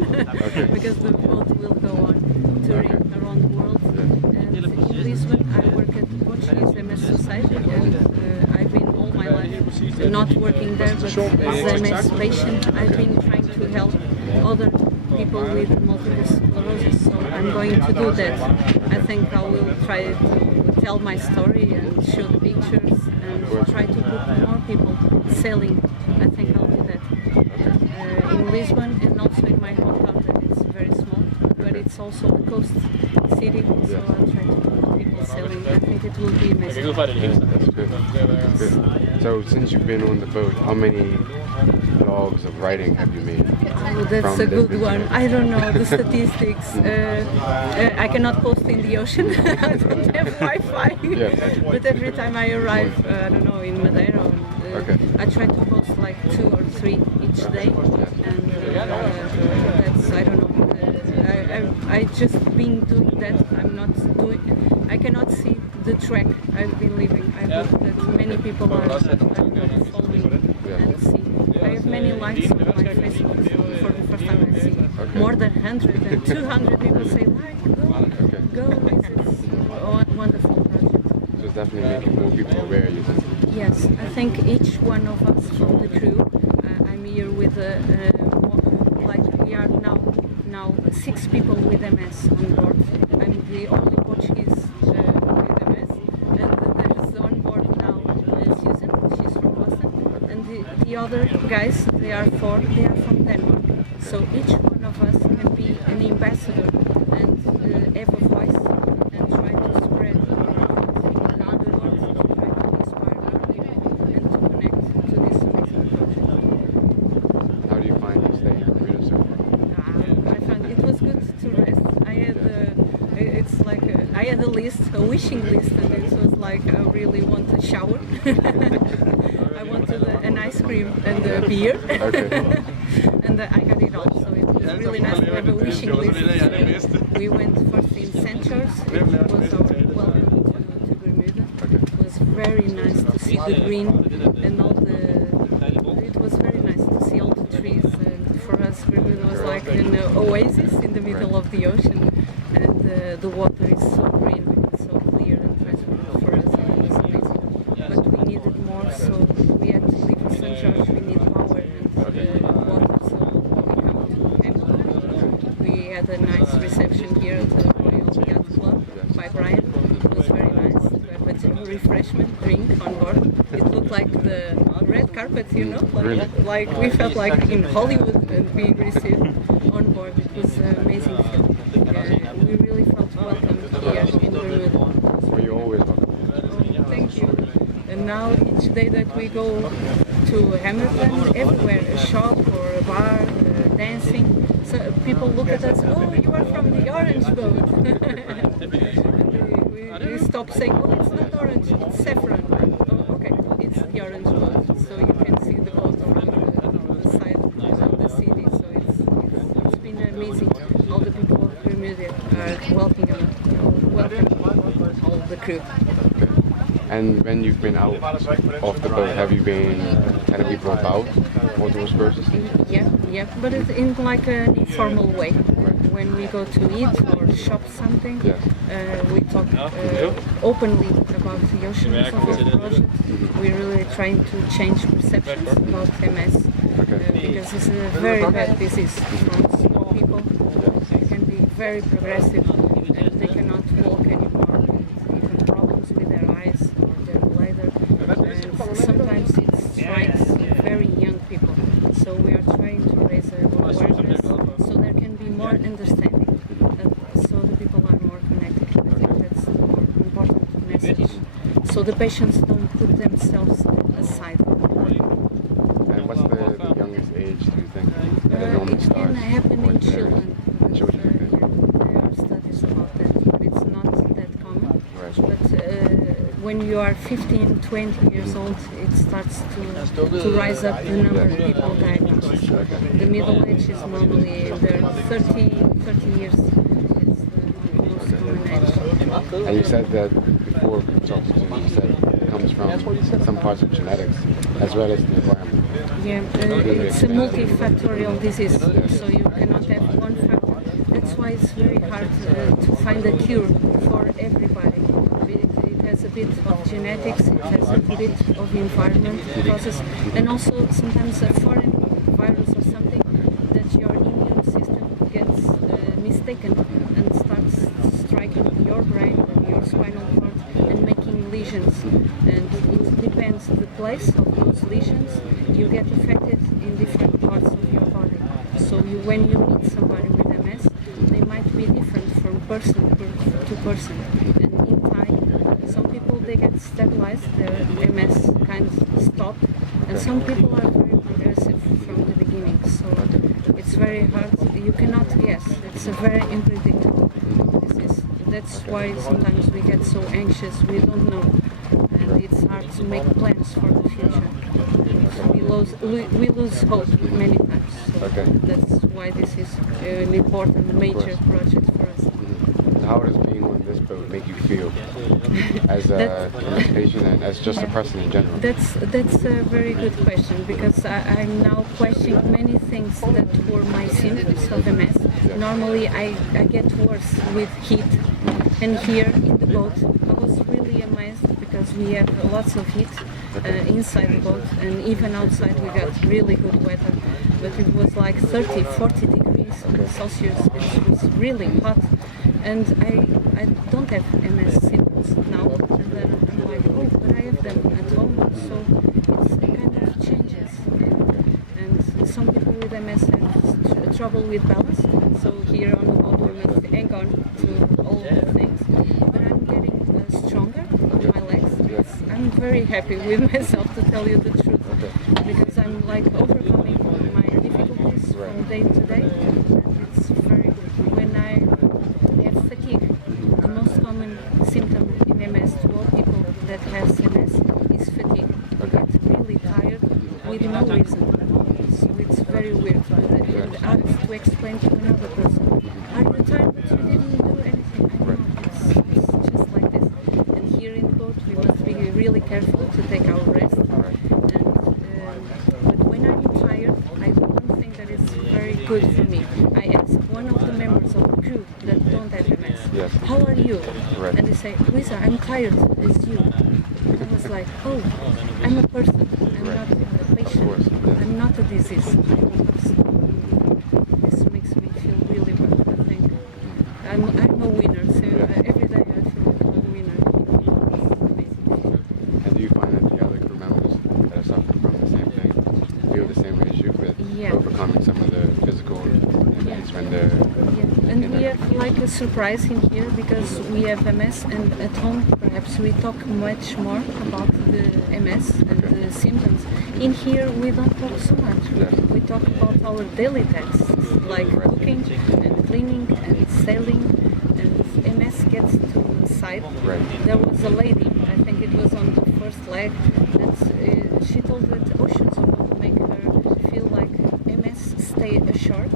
Okay. because the boat will go on touring around the world. And in Lisbon, I work at the Portuguese MS Society, and I've been all my life not working there, but as MS patient, I've been trying to help other people with multiple sclerosis. So I'm going to do that. I think I will try to tell my story and show the pictures and try to put more people selling. I think I'll do that. In Lisbon and also in my hometown, that it's very small, but it's also a coast city, so I'll try to put people selling. I think it will be amazing. Yeah, that's good. That's good. So since you've been on the boat, how many blogs of writing have you made? Oh, that's a good one. I don't know the statistics. I cannot post in the ocean. I don't have Wi-Fi. But every time I arrive, I don't know, in Madeira, I try to post like 2 or 3 each day. And that's, I don't know. I just been doing that. I cannot see the track I've been living. I hope that many people are following and see. I have many likes on my Facebook, so for the first time I see more than 100 and 200 people say like, go, it's a wonderful project. So it's definitely making more people aware, you think? Yes, I think each one of us from the crew, I'm here with like we are now 6 people with MS on board. I'm the only Portuguese with MS, and there's on board now Susan, she's from Boston, and the other guys, they are from Denmark. So each one of us can be an ambassador and have a voice and try to spread around the world, to try to inspire more people and to connect to this amazing project. How do you find you staying in Bermuda so far? I found it was good to rest. I had a list, a wishing list, and it was like I really want a shower. I wanted an ice cream and a beer. And I got it all, so it was really nice to have a wishing list. We went first in St. George. It was our welcome to Bermuda. It was very nice to see the green and all it was very nice to see all the trees. And for us, Bermuda was like an oasis in the middle of the ocean. And the water is so green, so clear and transparent for us. It was amazing. But we needed more, so we had to leave St. George. We need power and water, so we come to Hamilton. We had a nice reception here at the Royal Yacht Club by Brian. It was very nice to have a refreshment drink on board. It looked like the red carpet, you know, like we felt like in Hollywood and being received on board. It was an amazing feeling. We really felt welcome here in Bermuda. Were you always welcome? Thank you. And now each day that we go to Hamilton, everywhere, a shop or a bar, dancing, so people look at us, oh, you are from the orange boat. And we stop saying, oh, it's not orange, it's saffron. Oh, okay, it's the orange boat. So you can see the boat around the side of the city. So it's been amazing. All the people of Bermuda are welcoming all the crew. And when you've been out of the boat, have you been telling people about multiple sclerosis? Yeah, but it's in like an informal way. When we go to eat or shop something, we talk openly about the oceans of this project. We're really trying to change perceptions about MS because it's a very bad disease for small people. It can be very progressive and they cannot walk anymore. Even problems with their eyes or their bladder. And sometimes it strikes very young people. So we are trying to raise awareness so there can be more understanding. So the people are more connected. I think that's the more important message. So the patients don't put themselves aside. And what's the youngest age, do you think, that it normally it starts? can happen in children. There are studies about that, but it's not that common. But when you are 15, 20 years old, it starts to rise up the number of people diagnosed. The middle age is normally in their 30 years. It's the most common age. And you said that before we talked to you, you said it comes from some parts of genetics as well as the environment. Yeah, it's a multifactorial disease, so you cannot have find a cure for everybody. It has a bit of genetics, it has a bit of environment process, and also sometimes a foreign virus or something that your immune system gets mistaken and starts striking your brain and your spinal cord and making lesions. And it depends the place of those lesions. You get affected in different parts of your body. So when you meet somebody with MS, they might be different from person to person. And in time, some people they get stabilized, their MS kind of stop, and some people are very progressive from the beginning. So it's very hard. You cannot guess. It's a very unpredictable disease. That's why sometimes we get so anxious. We don't know, and it's hard to make plans for the future. We lose hope many times. So that's why this is an important major project for us. How does being on this boat make you feel as a patient and as just a person in general? That's a very good question, because I'm now questioning many things that were my symptoms of MS. Normally I get worse with heat, and here in the boat I was really amazed because we have lots of heat inside the boat, and even outside we got really good weather, but it was like 30-40 degrees Celsius. It was really hot. And I don't have MS symptoms now, and then I'm like, oh, but I have them at home, so it's kind of changes. And some people with MS have trouble with balance, so here on the boat we must hang on to all the things. But I'm getting stronger on my legs. I'm very happy with myself, to tell you the truth, because I'm like overcoming my difficulties from day to day, and it's very good. When I fatigue, the most common symptom in MS to all people that has MS is fatigue. You get really tired with no reason. So it's very weird. And hard to explain to another person. Are you tired but you didn't do anything? I know, it's just like this. And here in the boat we must be really careful to take our rest. But when I'm tired, I don't think that it's very good for me. I ask one of the members of the crew that don't have MS, how are you? And they say, Luisa, I'm tired as you. And I was like, oh, I'm a person, I'm not a patient, I'm not a disease. This makes me feel really well. I think I'm a winner, so every day I feel like I'm a winner. It's amazing. And do you find that the other crew members that are suffering from the same thing feel the same way as you, with overcoming some of the physical needs when they're... And we have like a surprise in here, because we have MS, and at home perhaps we talk much more about the MS and the symptoms. In here we don't talk so much. We talk about our daily tasks, like cooking and cleaning and sailing, and MS gets to the side. There was a lady, I think it was on the first leg, that she told that oceans will make her feel like MS stay ashore.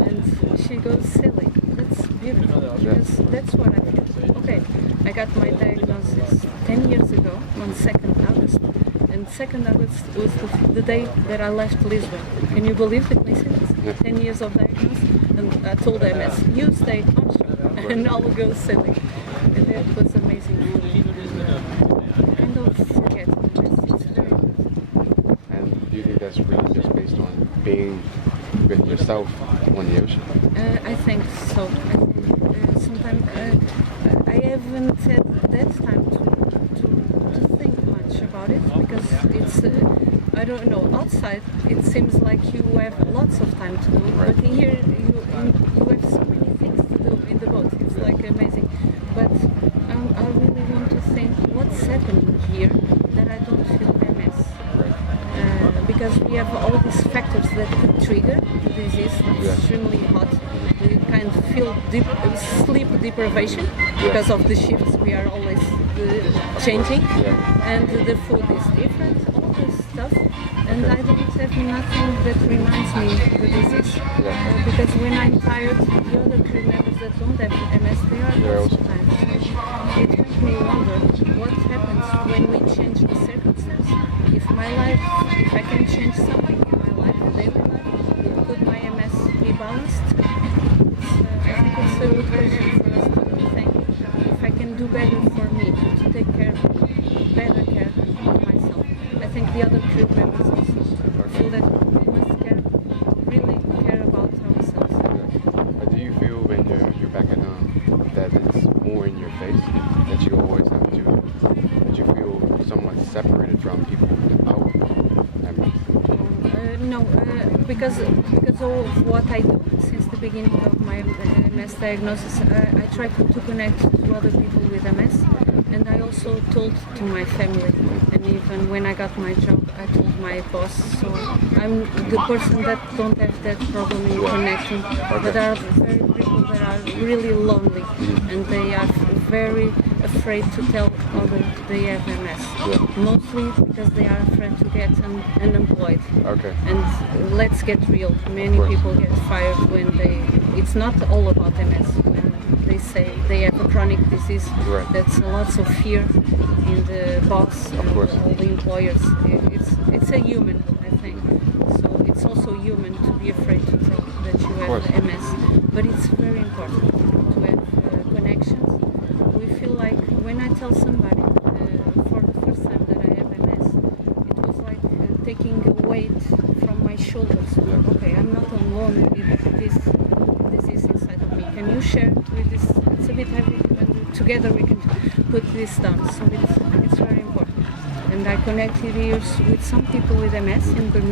And she goes sailing. That's beautiful, because that's what I feel. Okay, I got my diagnosis 10 years ago on 2nd August, and 2nd August was the day that I left Lisbon. Can you believe the coincidence? 10 years of diagnosis, and I told MS, you stay onshore, and I'll go sailing. And that was amazing. Kind of forget MS. It's very good. And do you think that's really just based on being with yourself on the ocean? I think so. Sometimes I haven't had that time to think much about it, because it's I don't know, outside it seems like you have lots of time to do, but here you have so many things to do in the boat. It's like amazing. But I really want to think what's happening here that I don't feel MS. Because we have all these factors that could trigger the disease. It's extremely hot. We kind of feel sleep deprivation because of the shifts. We are always changing, and the food is different. All this stuff, and I don't have nothing that reminds me of the disease. Because when I'm tired, the other crew members that don't have MS, they are also tired. It makes me wonder what happens when we change the circumstance. If I can change something in my life, daily life, could my MS be balanced? I think it's a good question for us to can do better for me, to take better care of myself. I think the other crew members also feel that we must really care about ourselves. Do you feel when you're back at home that it's more in your face, that you always have to, that you feel somewhat separated from people without MS? No, because of what I do since the beginning of my MS diagnosis, I try to connect to other people with MS, and I also told to my family, and even when I got my job, I told my boss. So I'm the person that don't have that problem in connecting. But there are very people that are really lonely, and they are very afraid to tell others they have MS. Mostly because they are afraid to get unemployed. Okay. And let's get real. Many people get fired when it's not all about MS. When they say they have a chronic disease, that's lots of fear in the boss and all the employers. It's a human, I think. So it's also human to be afraid to tell that you have MS. But it's very important to have connections. We feel like when I tell somebody for the first time that I have MS, it was like taking a weight from my shoulders. Okay, I'm not alone with this disease inside of me. Can you share with this? It's a bit heavy, but together we can put this down. So it's very important. And I connected here with some people with MS in Bermuda.